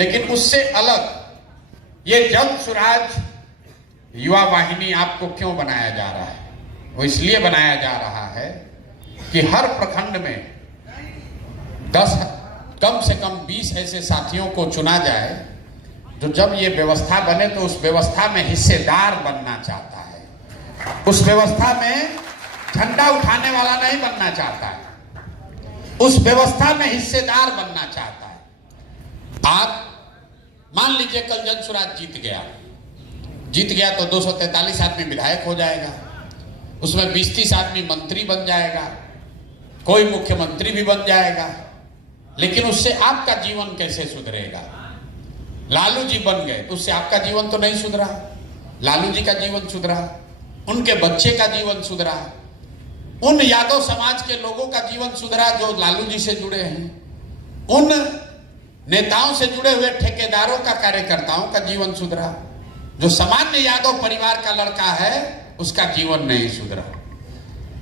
लेकिन उससे अलग ये जन स्वराज युवा वाहिनी आपको क्यों बनाया जा रहा है? वो इसलिए बनाया जा रहा है कि हर प्रखंड में 10 कम से कम 20 ऐसे साथियों को चुना जाए जो जब ये व्यवस्था बने तो उस व्यवस्था में हिस्सेदार बनना चाहता है, उस व्यवस्था में झंडा उठाने वाला नहीं बनना चाहता है, उस व्यवस्था में हिस्सेदार बनना चाहता है। आप मान लीजिए कल जन स्वराज जीत गया तो 243 आदमी विधायक हो जाएगा, उसमें 20-30 आदमी मंत्री बन जाएगा, कोई मुख्यमंत्री भी बन जाएगा, लेकिन उससे आपका जीवन कैसे सुधरेगा? लालू जी बन गए तो उससे आपका जीवन तो नहीं सुधरा, लालू जी का जीवन सुधरा, उनके बच्चे का जीवन सुधरा, उन यादव समाज के लोगों का जीवन सुधरा जो लालू जी से जुड़े हैं, उन नेताओं से जुड़े हुए ठेकेदारों का, कार्यकर्ताओं का जीवन सुधरा, जो सामान्य यादव परिवार का लड़का है उसका जीवन नहीं सुधरा।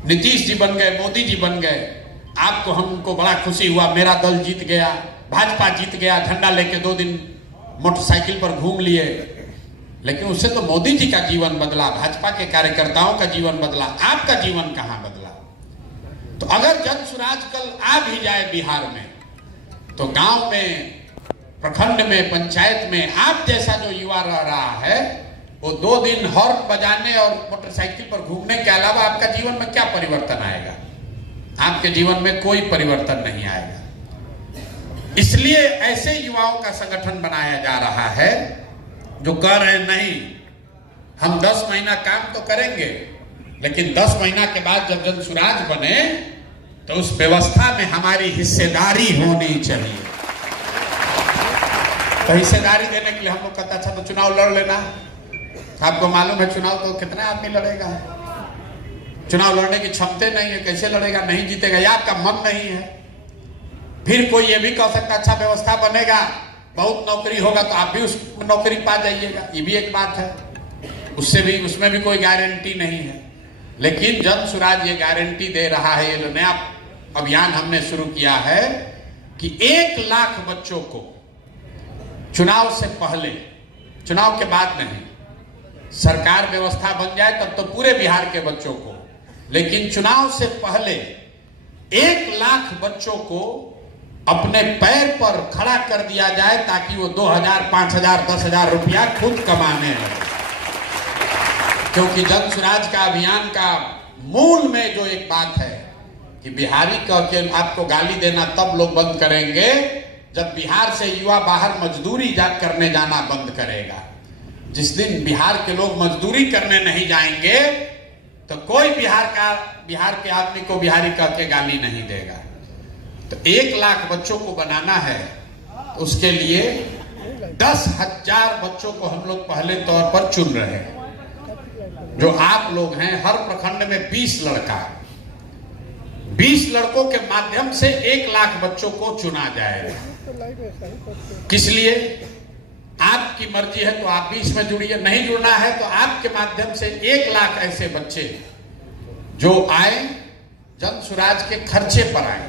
नीतीश जी बन गए, मोदी जी बन गए, आपको हमको बड़ा खुशी हुआ, मेरा दल जीत गया, भाजपा जीत गया, झंडा लेके 2 दिन मोटरसाइकिल पर घूम लिए, लेकिन उससे तो मोदी जी का जीवन बदला, भाजपा के कार्यकर्ताओं का जीवन बदला, आपका जीवन कहां बदला? तो अगर जन स्वराज कल आ भी जाए बिहार में तो गांव में, प्रखंड में, पंचायत में आप जैसा जो युवा रह रहा है वो 2 दिन हॉर्न बजाने और मोटरसाइकिल पर घूमने के अलावा आपका जीवन में क्या परिवर्तन आएगा? आपके जीवन में कोई परिवर्तन नहीं आएगा। इसलिए ऐसे युवाओं का संगठन बनाया जा रहा है जो कह रहे हैं नहीं, हम 10 महीना काम तो करेंगे, लेकिन 10 महीना के बाद जब जन स्वराज बने तो उस व्यवस्था में हमारी हिस्सेदारी होनी चाहिए। तो हिस्सेदारी देने के लिए हम लोग कहते अच्छा तो चुनाव लड़ लेना। आपको मालूम है चुनाव तो कितना आदमी लड़ेगा? चुनाव लड़ने की क्षमता नहीं है, कैसे लड़ेगा? नहीं जीतेगा, या आपका मन नहीं है। फिर कोई ये भी कह सकता अच्छा व्यवस्था बनेगा, बहुत नौकरी होगा तो आप भी उस नौकरी पा जाइएगा, ये भी एक बात है, उसमें भी कोई गारंटी नहीं है। लेकिन जन स्वराज ये गारंटी दे रहा है, ये जो नया अभियान हमने शुरू किया है कि 1 लाख बच्चों को चुनाव से पहले, चुनाव के बाद नहीं, सरकार व्यवस्था बन जाए तब तो पूरे बिहार के बच्चों को, लेकिन चुनाव से पहले 1 लाख बच्चों को अपने पैर पर खड़ा कर दिया जाए ताकि वो 2000, 5000, 10,000 रुपया खुद कमाने लगे। क्योंकि जन स्वराज का अभियान का मूल में जो एक बात है कि बिहारी कह के आपको गाली देना तब लोग बंद करेंगे जब बिहार से युवा बाहर मजदूरी करने जाना बंद करेगा। जिस दिन बिहार के लोग मजदूरी करने नहीं जाएंगे तो कोई बिहार के आदमी को बिहारी कह के गाली नहीं देगा। तो 1 लाख बच्चों को बनाना है, उसके लिए 10,000 बच्चों को हम लोग पहले तौर पर चुन रहे हैं। जो आप लोग हैं, हर प्रखंड में 20 लड़का, 20 लड़कों के माध्यम से 1 लाख बच्चों को चुना जाएगा। किस लिए? आपकी मर्जी है तो आप भी इसमें जुड़िए, नहीं जुड़ना है तो आपके माध्यम से 1 लाख ऐसे बच्चे जो आए, जन स्वराज के खर्चे पर आए,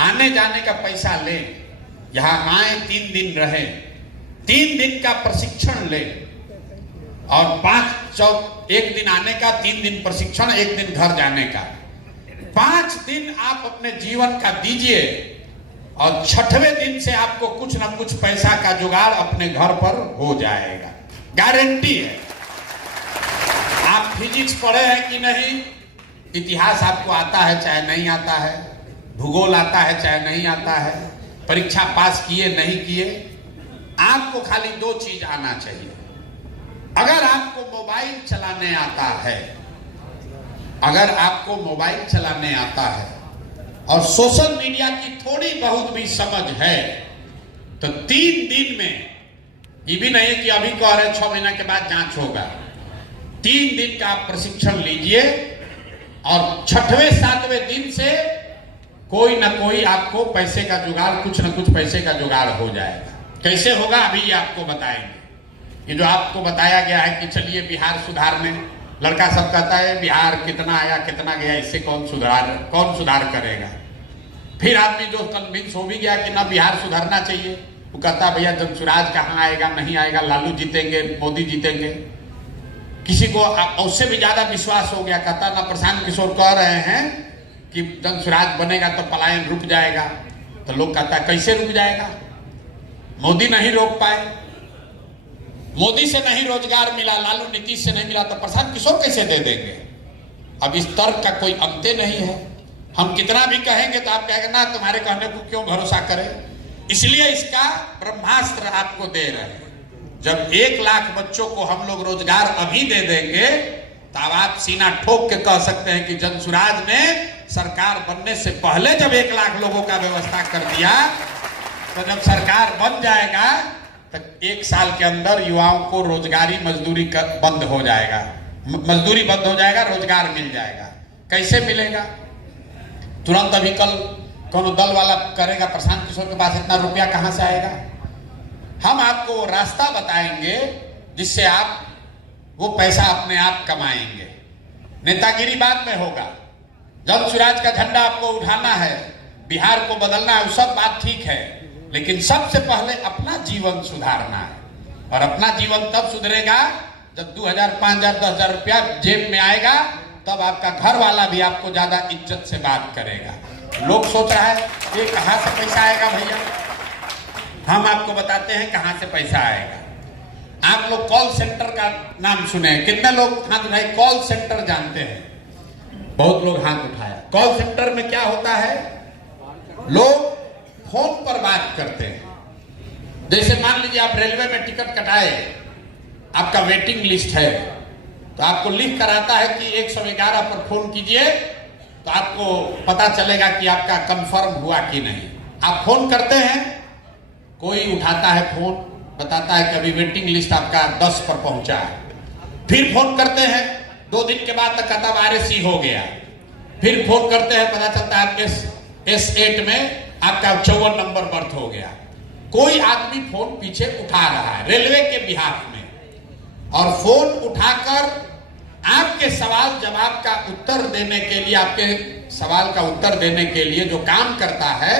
आने जाने का पैसा ले, यहां आए, 3 दिन रहे, 3 दिन का प्रशिक्षण ले और 1 दिन आने का, 3 दिन प्रशिक्षण, 1 दिन घर जाने का, 5 दिन आप अपने जीवन का दीजिए और 6वें दिन से आपको कुछ ना कुछ पैसा का जुगाड़ अपने घर पर हो जाएगा, गारंटी है। आप फिजिक्स पढ़े हैं कि नहीं, इतिहास आपको आता है चाहे नहीं आता है, भूगोल आता है चाहे नहीं आता है, परीक्षा पास किए नहीं किए, आपको खाली 2 चीज आना चाहिए। अगर आपको मोबाइल चलाने आता है, अगर आपको मोबाइल चलाने आता है और सोशल मीडिया की थोड़ी बहुत भी समझ है तो 3 दिन में, ये भी नहीं कि अभी कह रहे 6 महीना के बाद जांच होगा, 3 दिन का आप प्रशिक्षण लीजिए और 6वें 7वें दिन से कोई ना कोई आपको पैसे का जुगाड़, कुछ ना कुछ पैसे का जुगाड़ हो जाएगा। कैसे होगा अभी ये आपको बताएंगे। ये जो आपको बताया गया है कि चलिए बिहार सुधारने, लड़का सब कहता है बिहार कितना आया कितना गया, इससे कौन सुधार करेगा। फिर आदमी जो कन्विंस हो भी गया कि ना बिहार सुधारना चाहिए, वो कहता भैया जन स्वराज कहाँ आएगा, नहीं आएगा, लालू जीतेंगे, मोदी जीतेंगे। किसी को उससे भी ज्यादा विश्वास हो गया, कहता ना प्रशांत किशोर कह रहे हैं कि जन स्वराज बनेगा तो पलायन रुक जाएगा। तो लोग कहता कैसे रुक जाएगा, मोदी नहीं रोक पाए, मोदी से नहीं रोजगार मिला, लालू नीतीश से नहीं मिला, तो प्रशांत किशोर कैसे दे देंगे। अब इस तर्क का कोई अंत नहीं है। हम कितना भी कहेंगे तो आप कहेंगे ना तुम्हारे कहने को क्यों भरोसा करें। इसलिए इसका ब्रह्मास्त्र आपको दे रहे हैं। जब 1 लाख बच्चों को हम लोग रोजगार अभी दे देंगे तो अब आप सीना ठोक के कह सकते हैं कि जन स्वराज ने सरकार बनने से पहले जब 1 लाख लोगों का व्यवस्था कर दिया, तो जब सरकार बन जाएगा तो 1 साल के अंदर युवाओं को रोजगारी मजदूरी बंद हो जाएगा, मजदूरी बंद हो जाएगा, रोजगार मिल जाएगा। कैसे मिलेगा? तुरंत अभी कल कौन दल वाला करेगा, प्रशांत किशोर के पास इतना रुपया कहां से आएगा? हम आपको रास्ता बताएंगे जिससे आप वो पैसा अपने आप कमाएंगे। नेतागिरी बाद में होगा, जन स्वराज का झंडा आपको उठाना है, बिहार को बदलना है, वो सब बात ठीक है, लेकिन सबसे पहले अपना जीवन सुधारना है। और अपना जीवन तब सुधरेगा जब 2000, 5000, 10,000 रुपया जेब में आएगा, तब आपका घर वाला भी आपको ज्यादा इज्जत से बात करेगा। लोग सोच रहा है ये कहां से पैसा आएगा भैया, हम आपको बताते हैं कहां से पैसा आएगा। आप लोग कॉल सेंटर का नाम सुने, कितने लोग हाथ उठाए? कॉल सेंटर जानते हैं? बहुत लोग हाथ उठाया। कॉल सेंटर में क्या होता है, लोग फोन पर बात करते हैं। जैसे मान लीजिए आप रेलवे में टिकट कटाए, आपका वेटिंग लिस्ट है, तो आपको लिख कर आता है कि 111 पर फोन कीजिए, तो आपको पता चलेगा कि आपका कंफर्म हुआ कि नहीं। आप फोन करते हैं, कोई उठाता है फोन, बताता है कि अभी वेटिंग लिस्ट आपका 10 पर पहुंचा है। फिर फोन करते हैं, 2 दिन के बाद तक कहता RSC हो गया। फिर फोन करते हैं, पता चलता है S8 में आपका 54 नंबर बर्थ हो गया। कोई आदमी फोन पीछे उठा रहा है रेलवे के बिहाफ में, और फोन उठाकर आपके सवाल जवाब का उत्तर देने के लिए, आपके सवाल का उत्तर देने के लिए जो काम करता है,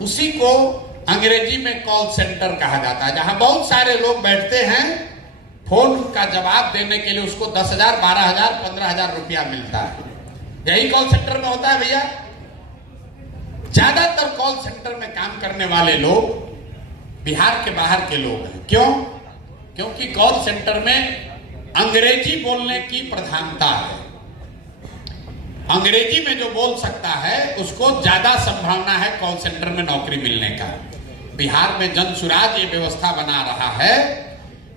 उसी को अंग्रेजी में कॉल सेंटर कहा जाता है। जहां बहुत सारे लोग बैठते हैं, फोन का जवाब देने के लिए उसको 10,000, 12,000, 15,000 रुपया मिलता है। यही कॉल सेंटर में होता है भैया। ज्यादातर कॉल सेंटर में काम करने वाले लोग बिहार के बाहर के लोग हैं। क्यों? क्योंकि कॉल सेंटर में अंग्रेजी बोलने की प्रधानता है। अंग्रेजी में जो बोल सकता है उसको ज्यादा संभावना है कॉल सेंटर में नौकरी मिलने का। बिहार में जन स्वराज ये व्यवस्था बना रहा है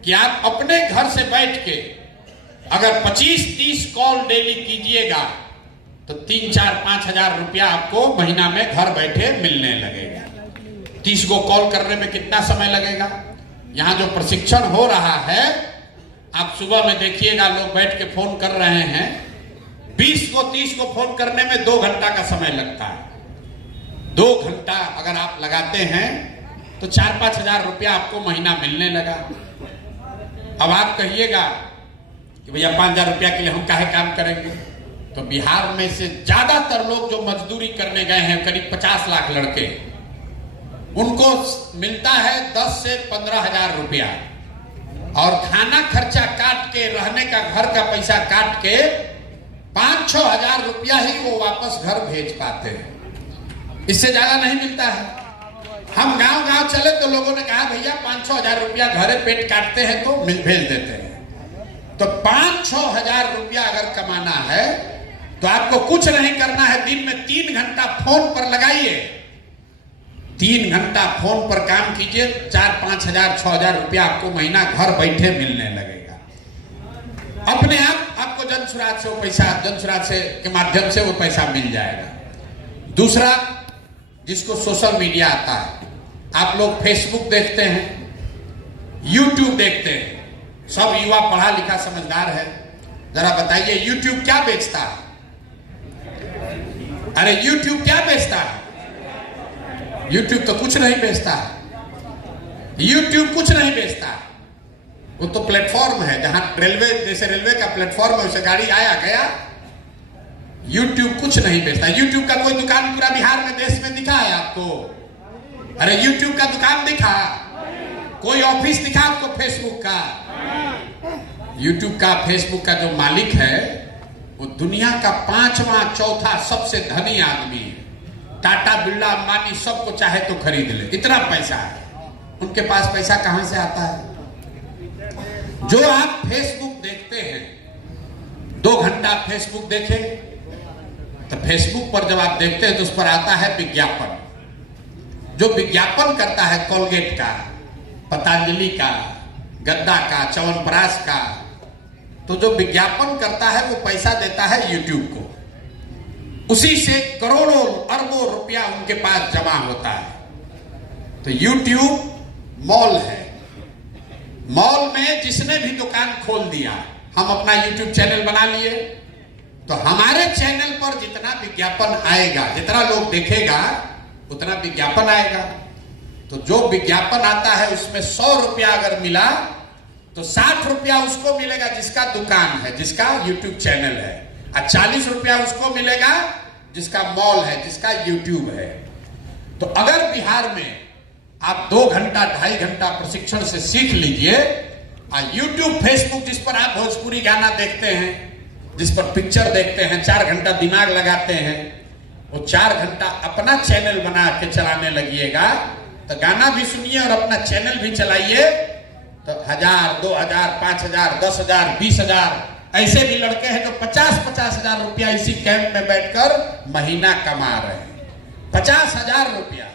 कि आप अपने घर से बैठ के अगर 25-30 कॉल डेली कीजिएगा तो 3-4-5 हजार रुपया आपको महीना में घर बैठे मिलने लगेगा। 30 को कॉल करने में कितना समय लगेगा? यहाँ जो प्रशिक्षण हो रहा है, आप सुबह में देखिएगा, लोग बैठ के फोन कर रहे हैं। 20 को 30 को फोन करने में 2 घंटा का समय लगता है। 2 घंटा अगर आप लगाते हैं तो 4-5 हजार रुपया आपको महीना मिलने लगा। अब आप कहिएगा कि भैया 5,000 रुपया के लिए हम काहे काम करेंगे? तो बिहार में से ज्यादातर लोग जो मजदूरी करने गए हैं, करीब 50 लाख लड़के, उनको मिलता है 10 से 15 हजार रुपया, और खाना खर्चा काट के, रहने का घर का पैसा काट के 5-6 हजार रुपया ही वो वापस घर भेज पाते हैं। इससे ज्यादा नहीं मिलता है। हम गांव गांव चले तो लोगों ने कहा भैया 5-6 हजार रुपया घरे पेट काटते हैं तो भेज देते हैं। तो 5-6 हजार रुपया अगर कमाना है तो आपको कुछ नहीं करना है। दिन में 3 घंटा फोन पर लगाइए, 3 घंटा फोन पर काम कीजिए, 4-5 हजार 6 हजार रुपया आपको महीना घर बैठे मिलने लगेगा। अपने आप आपको जन स्वराज से वो पैसा, जन स्वराज से के माध्यम से वो पैसा मिल जाएगा। दूसरा, जिसको सोशल मीडिया आता है, आप लोग फेसबुक देखते हैं, यूट्यूब देखते हैं, सब युवा पढ़ा लिखा समझदार है। जरा बताइए यूट्यूब क्या बेचता है? अरे यूट्यूब क्या बेचता है? यूट्यूब तो कुछ नहीं बेचता है। यूट्यूब कुछ नहीं बेचता है, वो तो प्लेटफॉर्म है। जहां रेलवे, जैसे रेलवे का प्लेटफॉर्म है, उसे गाड़ी आया गया। यूट्यूब कुछ नहीं बेचता। यूट्यूब का कोई दुकान पूरा बिहार में, देश में दिखा है आपको? अरे YouTube का दुकान दिखा, कोई ऑफिस दिखा आपको फेसबुक का? YouTube का फेसबुक का जो मालिक है वो दुनिया का 5वां 4था सबसे धनी आदमी है। टाटा बिरला अंबानी सबको चाहे तो खरीद ले, इतना पैसा है उनके पास। पैसा कहां से आता है? जो आप फेसबुक देखते हैं, 2 घंटा फेसबुक देखें तो फेसबुक पर जब आप देखते हैं तो उस पर आता है विज्ञापन। जो विज्ञापन करता है कोलगेट का, पतंजलि का, गद्दा का, च्यवनप्राश का, तो जो विज्ञापन करता है वो पैसा देता है YouTube को। उसी से करोड़ों अरबों रुपया उनके पास जमा होता है। तो YouTube मॉल है। मॉल में जिसने भी दुकान खोल दिया, हम अपना YouTube चैनल बना लिए, तो हमारे चैनल पर जितना विज्ञापन आएगा, जितना लोग देखेगा उतना विज्ञापन आएगा। तो जो विज्ञापन आता है उसमें 100 रुपया अगर मिला तो 60 रुपया उसको मिलेगा जिसका दुकान है, जिसका YouTube चैनल है, और 40 रुपया उसको मिलेगा जिसका मॉल है, जिसका YouTube है। तो अगर बिहार में आप 2 घंटा 2.5 घंटा प्रशिक्षण से सीख लीजिए, और YouTube फेसबुक जिस पर आप भोजपुरी गाना देखते हैं, जिस पर पिक्चर देखते हैं, 4 घंटा दिमाग लगाते हैं, वो 4 घंटा अपना चैनल बना के चलाने लगिएगा तो गाना भी सुनिए और अपना चैनल भी चलाइए, तो 1000, 2000, 5000, 10,000, 20,000 ऐसे भी लड़के हैं जो 50-50 हजार रुपया इसी कैंप में बैठकर महीना कमा रहे हैं। 50,000 रुपया,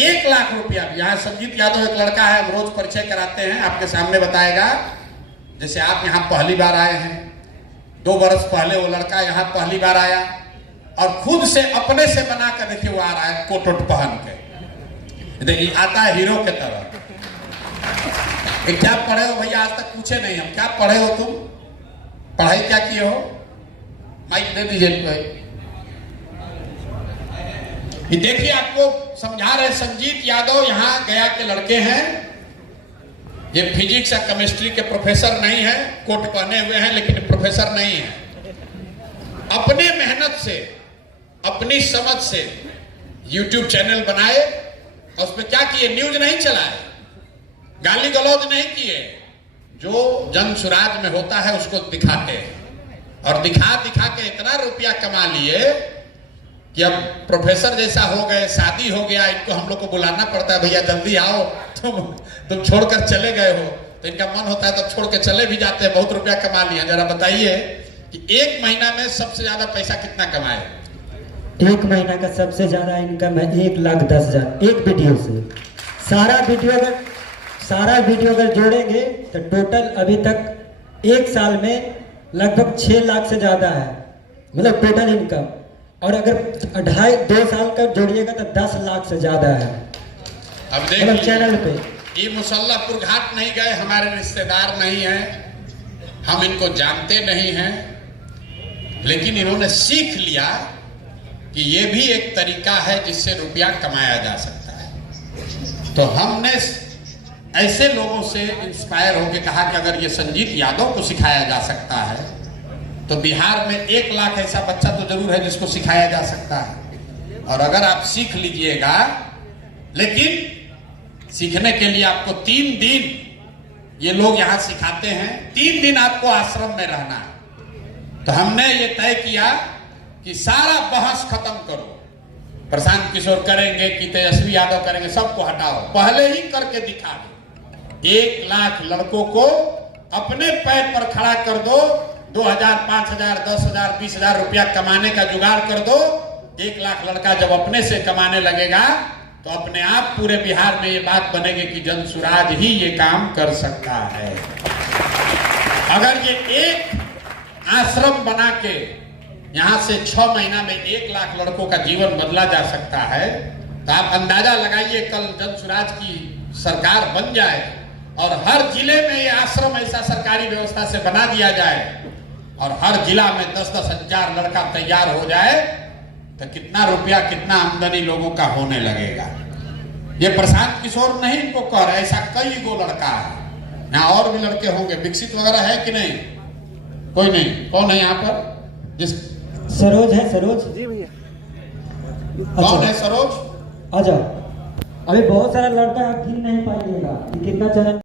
1 लाख रुपया। यहाँ संजीत यादव एक लड़का है, हम रोज परिचय कराते हैं, आपके सामने बताएगा। जैसे आप यहाँ पहली बार आए हैं, 2 बरस पहले वो लड़का यहाँ पहली बार आया और खुद से अपने से बना कर देखिए वो आ रहा है कोट वोट पहन के। देखिए आता है हीरो के तरह। क्या पढ़े हो भैया? आज तक पूछे नहीं हम, क्या पढ़े हो तुम? पढ़ाई क्या किए हो? माइक दे दीजिए भाई। ये देखिए आपको समझा रहे संजीत यादव, यहाँ गया के लड़के हैं। ये फिजिक्स या केमिस्ट्री के प्रोफेसर नहीं है, कोट पहने हुए हैं लेकिन प्रोफेसर नहीं है। अपने मेहनत से, अपनी समझ से YouTube चैनल बनाए और उसमें क्या किए? न्यूज नहीं चलाए, गाली गलौज नहीं किए, जो जन सुराज में होता है उसको दिखाते हैं। और दिखा दिखा के इतना रुपया कमा लिए कि अब प्रोफेसर जैसा हो गए, शादी हो गया, इनको हम लोग को बुलाना पड़ता है, भैया जल्दी आओ, तुम छोड़कर चले गए हो। तो इनका मन होता है तो छोड़ के चले भी जाते हैं। बहुत रुपया कमा लिया। जरा बताइए कि 1 महीना में सबसे ज्यादा पैसा कितना कमाए? 1 महीना का सबसे ज्यादा इनकम है 1,10,000 एक वीडियो से। सारा वीडियो अगर जोड़ेंगे तो टोटल अभी तक 1 साल में लगभग 6 लाख से ज्यादा है, मतलब टोटल इनकम। और अगर 2.5 साल का जोड़िएगा तो 10 लाख से ज्यादा है। अब देखिए चैनल पे ये मुसल्लापुर घाट नहीं गए, हमारे रिश्तेदार नहीं हैं, हम इनको जानते नहीं हैं, लेकिन इन्होंने सीख लिया कि ये भी एक तरीका है जिससे रुपया कमाया जा सकता है। तो हमने ऐसे लोगों से इंस्पायर होकर कहा कि अगर ये संजीत यादव को सिखाया जा सकता है तो बिहार में 1 लाख ऐसा बच्चा तो जरूर है जिसको सिखाया जा सकता है। और अगर आप सीख लीजिएगा, लेकिन सीखने के लिए आपको 3 दिन ये लोग यहाँ सिखाते हैं, 3 दिन आपको आश्रम में रहना है। तो हमने ये तय किया कि सारा बहस खत्म करो, प्रशांत किशोर करेंगे कि तेजस्वी यादव करेंगे, सबको हटाओ, पहले ही करके दिखा दो। 1 लाख लड़कों को अपने पैर पर खड़ा कर दो, 2,000, 5,000, 10,000, 20,000 रुपया कमाने का जुगाड़ कर दो। 1 लाख लड़का जब अपने से कमाने लगेगा तो अपने आप पूरे बिहार में ये बात बनेगी कि जनसुराज ही ये काम कर सकता है। अगर ये एक आश्रम बना के यहां से 6 महीना में 1 लाख लड़कों का जीवन बदला जा सकता है, तो आप अंदाजा लगाइए कल जनसुराज की सरकार बन जाए और हर जिले में ये आश्रम ऐसा सरकारी व्यवस्था से बना दिया जाए और हर जिला में 10-10 हजार लड़का तैयार हो जाए, तो कितना रुपया, कितना आमदनी लोगों का होने लगेगा। ये प्रशांत किशोर नहीं इनको कह रहे, ऐसा कई गो लड़का है यहाँ, और भी लड़के होंगे। विकसित वगैरह है कि नहीं? कोई नहीं। कौन है यहाँ पर? जिस सरोज है, सरोज जी भैया। कौन है सरोज? आजा अभी बहुत सारा लड़का आप गिन नहीं पाइएगा कि कितना चैनल